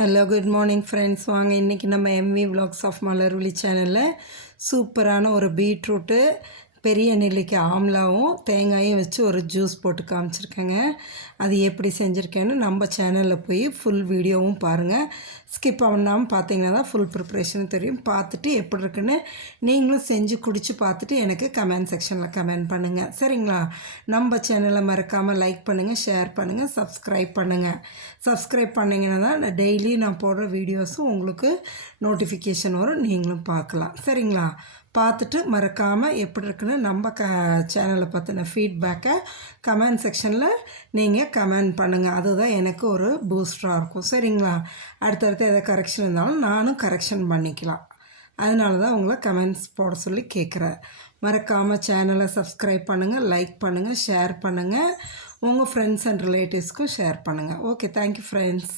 Hello good morning friends. வாங்க இன்றைக்கி நம்ம எம்வி விலாக்ஸ் ஆஃப் மலர்விழி சேனலில் சூப்பரான ஒரு பீட்ரூட்டு பெரிய நெல்லிக்காய் ஆம்லாவும் தேங்காயும் வச்சு ஒரு ஜூஸ் போட்டு காமிச்சிருக்கேங்க. அது எப்படி செஞ்சுருக்கேன்னு நம்ம சேனலில் போய் ஃபுல் வீடியோவும் பாருங்கள். ஸ்கிப் பண்ணாமல் பார்த்தீங்கன்னா தான் ஃபுல் ப்ரிப்ரேஷனும் தெரியும். பார்த்துட்டு எப்படி இருக்குன்னு நீங்களும் செஞ்சு குடித்து பார்த்துட்டு எனக்கு கமெண்ட் செக்ஷனில் கமெண்ட் பண்ணுங்கள். சரிங்களா? நம்ம சேனலை மறக்காமல் லைக் பண்ணுங்கள், ஷேர் பண்ணுங்கள், சப்ஸ்கிரைப் பண்ணுங்கள். சப்ஸ்கிரைப் பண்ணிங்கன்னா தான் டெய்லி நான் போடுற வீடியோஸும் உங்களுக்கு நோட்டிஃபிகேஷன் வரும், நீங்களும் பார்க்கலாம். சரிங்களா? பார்த்துட்டு மறக்காமல் எப்படி இருக்குன்னு நம்ம சேனலை பற்றின ஃபீட்பேக்கை கமெண்ட் செக்ஷனில் நீங்கள் கமெண்ட் பண்ணுங்கள். அதுதான் எனக்கு ஒரு பூஸ்டராக இருக்கும். சரிங்களா? அடுத்தடுத்து எதாவது கரெக்ஷன் இருந்தாலும் நானும் கரெக்ஷன் பண்ணிக்கலாம். அதனால தான் உங்களை கமெண்ட்ஸ் போட சொல்லி கேட்குறேன். மறக்காமல் சேனலை சப்ஸ்கிரைப் பண்ணுங்கள், லைக் பண்ணுங்கள், ஷேர் பண்ணுங்கள், உங்கள் ஃப்ரெண்ட்ஸ் அண்ட் ரிலேட்டிவ்ஸ்க்கும் ஷேர் பண்ணுங்கள். Okay, thank you friends.